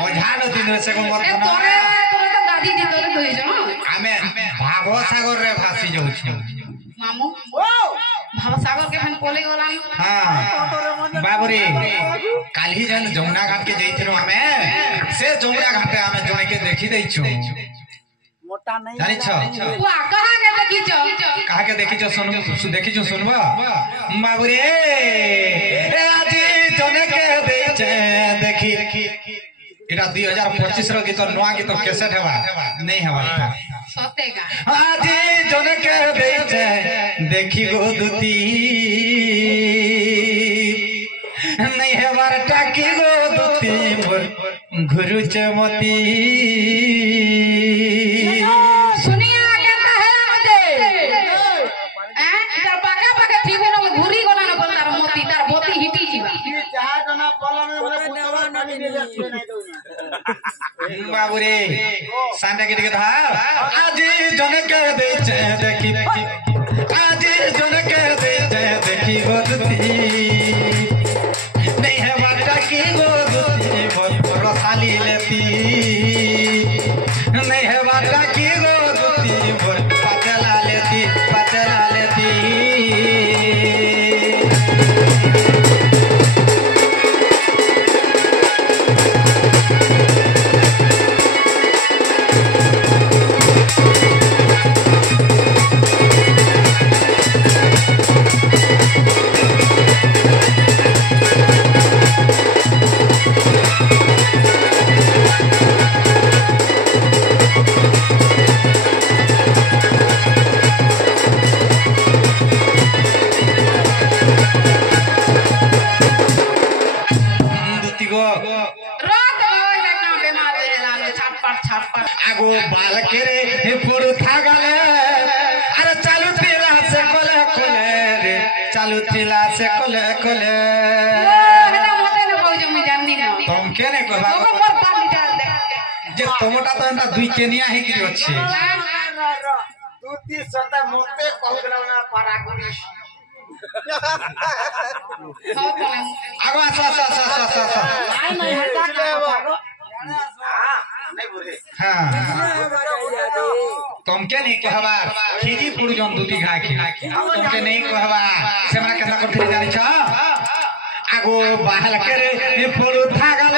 मजा न दिन से को मोर तोरे तोरे तो गादी दे तोरे दोई जमा आमे भागो सागर रे भासी जाउ छी मामू ओ भाव सागर के हन पोले गलानी हां बाबरे काली जन जमुना घाट के जइथिनो हमें से जमुना घाटे हमें जने के देखि दै छु मोटा नहीं जानि छ वा कहां के देखि छ कहां के देखि छ सुन देखि छ सुनबा बाबरे ए आजी जने के दै छ देखि इरा 2025 रो गीत नवा गीत कैसेट हेबा नहीं हेबा सते का आजी जने के दै छ देखि गो दुती नहीं हेबार टाकी गो दुती मोर गुरु चमती सुनिया कहता है मुझे तार पाका पाका ठीक न घुरी गला न बोल तार मोती तार बोती हिटी जीवा चाह जना पला में बोले पुतवा पानी दे दे नहीं दउना बाबूरे सांडा के था आजी जने के दे छे देखी आजी जने के दे छे देखी गोदती नहीं है बाटा की गोदती मोर रसाली लेती नहीं है बाटा की गोदती मोर पतला लेती आगो बाल के रे पुरु थागले अरे चालू थिला से हेटा मोते न कहू जे मुई जाननी न तुम के ने कहबा तो मोर पाली डाल दे जे तोमटा तो एंता दुई केनिया हे कि अछि दूती सता मोते कहला ना परागुरी आगो आसा नहीं हटा के वो हां नहीं बोले हां तुम के नहीं कहबा खीरी पुरु जन दुती घा के तुम के नहीं कहबा से हमरा केना करथि जानि छ आगो बाहल के रे पुरु थागल